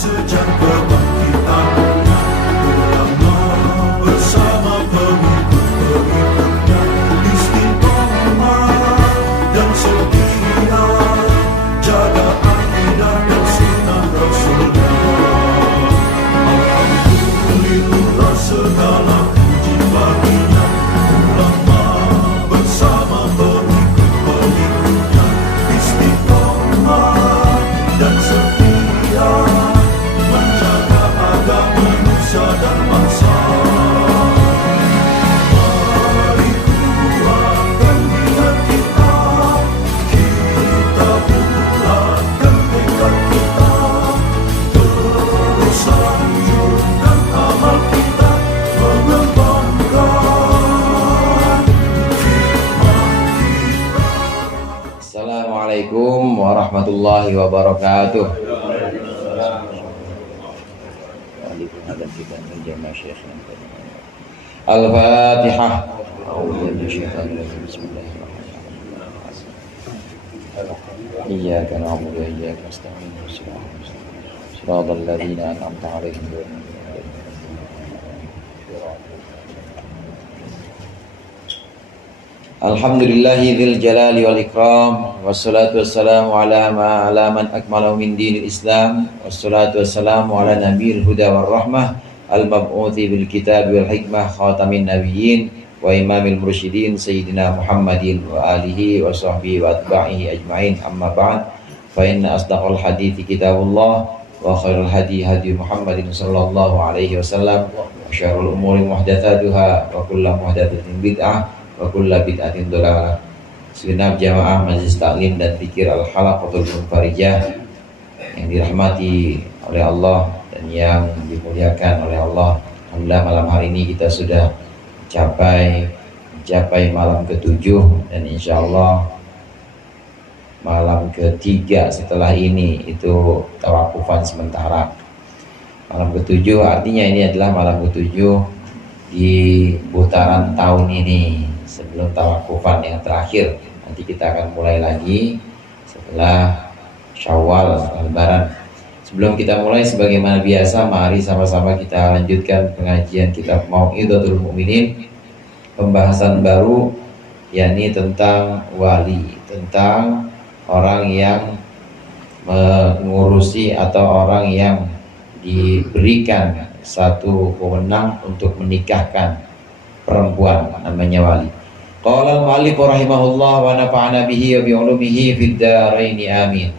sejak kebangkitannya, ulama bersama pengikut-pengikutnya istiqomah dan setia, jaga akidah dan sunnah Rasulnya. Alhamdulillah segala puji baginya, ulama bersama pengikut-pengikutnya istiqomah dan setia, menjaga agama manusia dan bangsa. Mari kuatkan niat kita, kita bulatkan tekad kita, terus lanjutkan amal kita, mengembangkan hikmah kita. Assalamualaikum warahmatullahi wabarakatuh. Al-Fatihah. Iyyaka na'budu wa iyyaka nasta'in. Shiratal ladzina an'amta 'alaihim ghairil maghdubi 'alaihim. Alhamdulillahi dzil jalali wal ikram, wassalatu wassalamu ala man akmalahu min dinil Islam, wassalatu wassalamu ala nabiyil huda war rahmah, al-mab'uthi bil kitab wal hikmah, khatamin nabiyyin wa imamil mursyidin sayyidina Muhammadin wa alihi wa sahbihi wa atba'ihi ajma'in. Amma ba'd, fa inna asdaqal hadithi kitabullah wa khairul hadi hadi Muhammadin sallallahu alaihi wasallam, wa syarrul umuri muhdatsatuha wa kullu muhdatsatin bid'ah wa kullu bid'atin dhalalah. Segenap jamaah Majelis Taklim dan Zikir Al-Halaqatul Munfarijah yang dirahmati oleh Allah dan yang dimuliakan oleh Allah. Alhamdulillah malam hari ini kita sudah mencapai malam ke-7 dan insyaallah malam ke-3 setelah ini itu tawakufan sementara. Malam ke-7 artinya ini adalah malam ke-7 di putaran tahun ini sebelum tawakufan yang terakhir. Nanti kita akan mulai lagi setelah Syawal, setelah Lebaran. Sebelum kita mulai, sebagaimana biasa, mari sama-sama kita lanjutkan pengajian kitab Mau'izatul Mu'minin, pembahasan baru, yakni tentang wali, tentang orang yang mengurusi atau orang yang diberikan satu wewenang untuk menikahkan perempuan, namanya wali. Qala al-mu'allif rahimahullah wa nafa'ana bihi wa bi ulumihi fid dharain amin.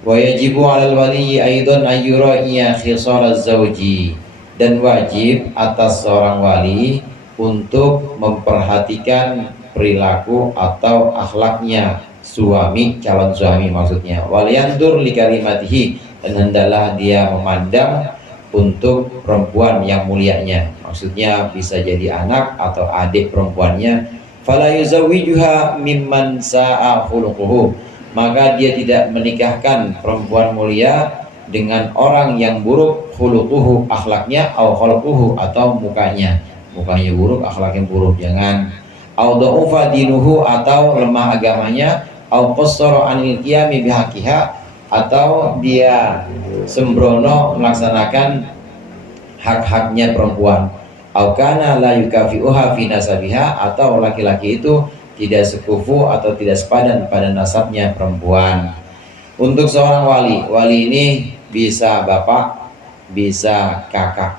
Wa yajibu 'alal wali aidan an yura'iya khisal az-zawji, dan wajib atas seorang wali untuk memperhatikan perilaku atau akhlaknya suami, calon suami maksudnya. Waliyandur li kalimatihi, dan hendaklah dia memandang untuk perempuan yang mulianya, maksudnya bisa jadi anak atau adik perempuannya. Fala yuzawwijuha mimman sa'a khuluquhu, maka dia tidak menikahkan perempuan mulia dengan orang yang buruk khuluquhu, akhlaknya, au khuluquhu, atau mukanya buruk, akhlaknya buruk. Jangan au dha'ufa dinuhu, atau lemah agamanya, au qassara anil qiyami bihaqiha, atau dia sembrono melaksanakan hak-haknya perempuan. Au kana la yukafi'uha fi nasabiha, atau laki-laki itu tidak sekufu atau tidak sepadan pada nasabnya perempuan. Untuk seorang wali ini bisa bapak, bisa kakak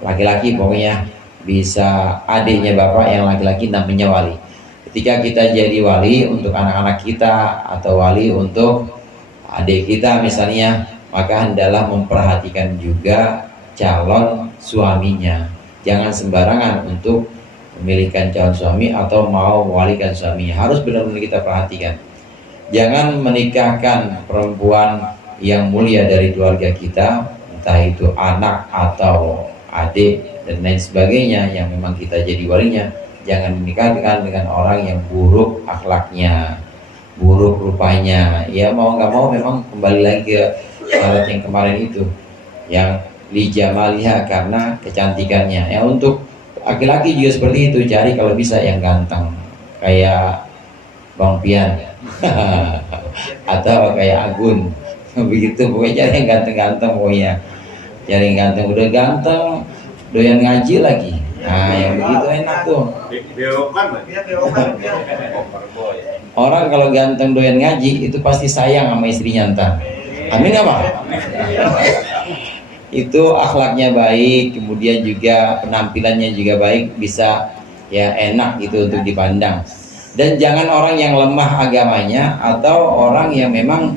laki-laki, pokoknya bisa adiknya bapak yang laki-laki, namanya wali. Ketika kita jadi wali untuk anak-anak kita atau wali untuk adik kita misalnya, maka hendaklah memperhatikan juga calon suaminya. Jangan sembarangan untuk memilihkan calon suami atau mau mewalikan suaminya. Harus benar-benar kita perhatikan. Jangan menikahkan perempuan yang mulia dari keluarga kita, entah itu anak atau adik dan lain sebagainya, yang memang kita jadi walinya. Jangan menikahkan dengan orang yang buruk akhlaknya, buruk rupanya. Ya mau nggak mau memang kembali lagi ke syarat yang kemarin itu, yang li jamaliha, karena kecantikannya. Ya untuk laki-laki juga seperti itu, cari kalau bisa yang ganteng kayak Bang Pian atau kayak Agun begitu pokoknya, cari yang ganteng-ganteng pokoknya, cari yang ganteng, udah ganteng doyan ngaji lagi, nah yang begitu enak tuh. Orang kalau ganteng doyan ngaji itu pasti sayang sama istrinya ntar, amin nggak Pak? Itu akhlaknya baik, kemudian juga penampilannya juga baik, bisa ya enak gitu untuk dipandang. Dan jangan orang yang lemah agamanya atau orang yang memang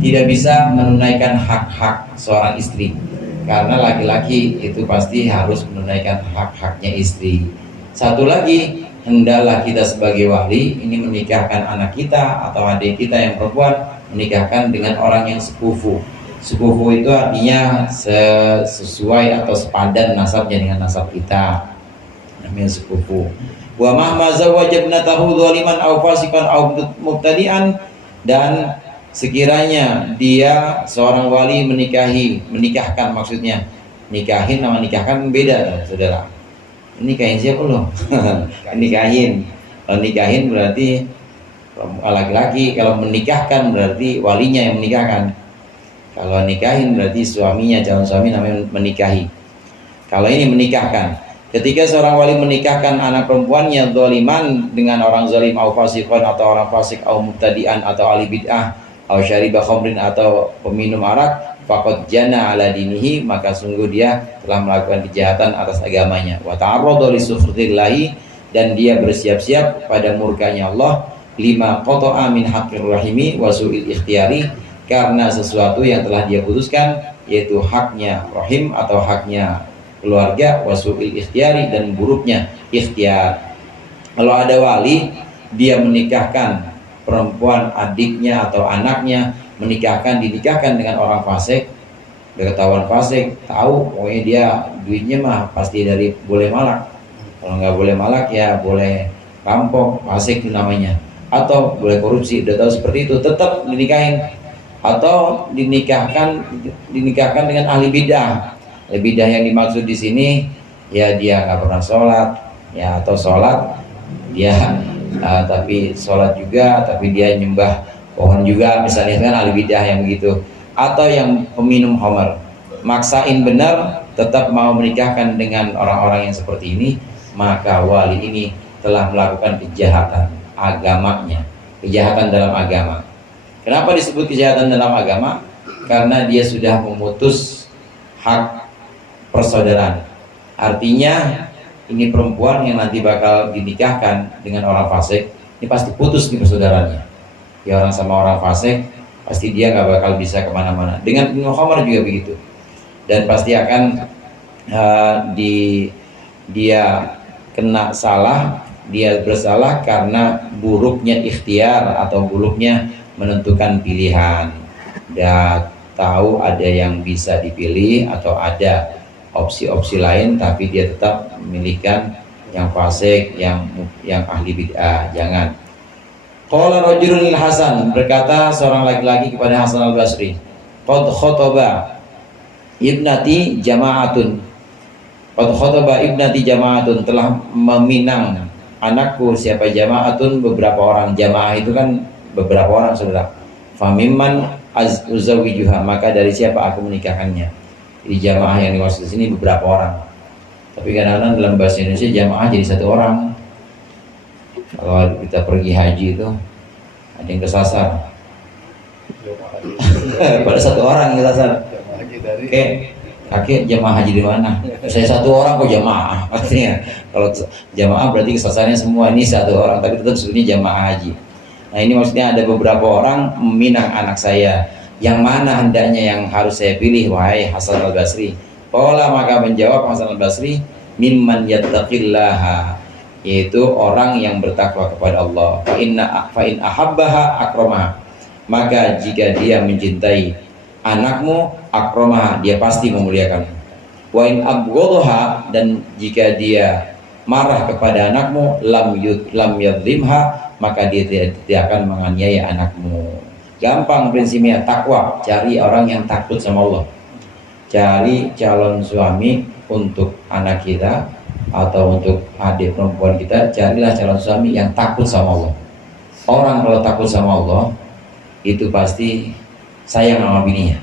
tidak bisa menunaikan hak-hak seorang istri, karena laki-laki itu pasti harus menunaikan hak-haknya istri. Satu lagi, hendaklah kita sebagai wali ini menikahkan anak kita atau adik kita yang perempuan, menikahkan dengan orang yang sekufu. Sekufu itu artinya sesuai atau sepadan nasabnya dengan nasab kita, namanya sekufu. Wa mahma zawwaja ibnatahu dzaliman aw fasiqan aw mubtadi'an, dan sekiranya dia seorang wali menikahkan, maksudnya nikahin sama nikahkan beda saudara. Nikahin siapa loh? Nikahin. Kalau nikahin berarti laki-laki, kalau menikahkan berarti walinya yang menikahkan. Kalau nikahin berarti suaminya, calon suami namanya menikahi. Kalau ini menikahkan, ketika seorang wali menikahkan anak perempuannya dzaliman dengan orang zalim, au fasiqan atau orang fasik, au mubtadi'an atau ahli bid'ah, au syariba khamrin atau peminum arak, faqad jana ala dinihi, maka sungguh dia telah melakukan kejahatan atas agamanya. Wa ta'arrada li sukhrillahi, dan dia bersiap-siap pada murkanya Allah. Lima qata'a min haqqir rahimi wa su'il ikhtiyari, karena sesuatu yang telah dia putuskan, yaitu haknya rahim atau haknya keluarga, wasu'il ikhtiyari, dan buruknya ikhtiar. Kalau ada wali dia menikahkan perempuan adiknya atau anaknya, dinikahkan dengan orang fasik, udah ketahuan fasik, tahu pokoknya dia duitnya mah pasti dari boleh malak, kalau nggak boleh malak ya boleh rampok, fasik itu namanya, atau boleh korupsi, udah tahu seperti itu, tetap dinikahin. Atau dinikahkan dengan ahli bidah. Ahli bidah yang dimaksud di sini ya dia nggak pernah sholat, ya, atau sholat dia tapi sholat juga, tapi dia nyembah pohon juga, misalnya kan ahli bidah yang begitu. Atau yang peminum khamar, maksain benar tetap mau menikahkan dengan orang-orang yang seperti ini, maka wali ini telah melakukan kejahatan agamanya, kejahatan dalam agama. Kenapa disebut kejahatan dalam agama? Karena dia sudah memutus hak persaudaraan. Artinya ini perempuan yang nanti bakal dinikahkan dengan orang fasik, ini pasti putus nih persaudaraannya. Ya, orang sama orang fasik pasti dia nggak bakal bisa kemana-mana. Dengan minum khamar juga begitu. Dan pasti akan dia kena salah, dia bersalah karena buruknya ikhtiar atau buruknya menentukan pilihan. Dia tahu ada yang bisa dipilih atau ada opsi-opsi lain, tapi dia tetap memilihkan yang fasik, yang ahli bid'ah. Jangan. Qala rajulun lil Hasan, berkata seorang laki-laki kepada Hasan al-Basri, qad khotaba ibnati jama'atun, qad khotaba ibnati jama'atun, telah meminang anakku. Siapa jama'atun? Beberapa orang. Jamaah itu kan beberapa orang, saudara. Famimman uzawijuha, maka dari siapa aku menikahkannya. Jadi jamaah yang dimaksud di sini beberapa orang. Tapi kadang-kadang dalam bahasa Indonesia jamaah jadi satu orang. Kalau kita pergi haji itu ada yang kesasar. Pada satu orang yang kesasar. Kakek jamaah haji di mana? Saya satu orang kok jamaah. Artinya kalau jamaah berarti kesasarnya semua, ini satu orang, tapi tetap sebetulnya jamaah haji. Nah, ini maksudnya ada beberapa orang meminang anak saya. Yang mana hendaknya yang harus saya pilih, wahai Hasan al-Basri? Qala, maka menjawab Hasan al-Basri, mimman yattaqillaha, yaitu orang yang bertakwa kepada Allah. Fa in ahabbaha akramaha, maka jika dia mencintai anakmu, akramaha, dia pasti memuliakan. Wa in abghadaha, dan jika dia marah kepada anakmu, lam yadhlimha, maka dia tidak akan menganiaya anakmu. Gampang prinsipnya, takwa. Cari orang yang takut sama Allah. Cari calon suami untuk anak kita atau untuk adik perempuan kita, carilah calon suami yang takut sama Allah. Orang kalau takut sama Allah itu pasti sayang sama bininya.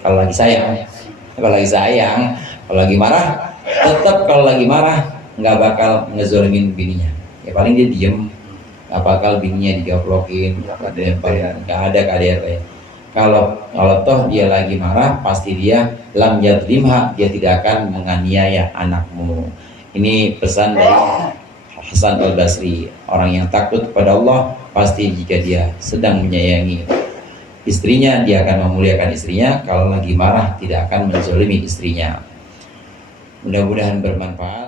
Kalau lagi sayang, kalau lagi marah, tetap kalau lagi marah nggak bakal ngezolimin bininya. Ya paling dia diem, nggak bakal bininya digaplokin, nggak ada KDRT. Kalau toh dia lagi marah, pasti dia lam yadlimha, dia tidak akan menganiaya anakmu. Ini pesan dari Hasan Al-Basri. Orang yang takut kepada Allah pasti jika dia sedang menyayangi istrinya, dia akan memuliakan istrinya. Kalau lagi marah, tidak akan menzalimi istrinya. Mudah-mudahan bermanfaat.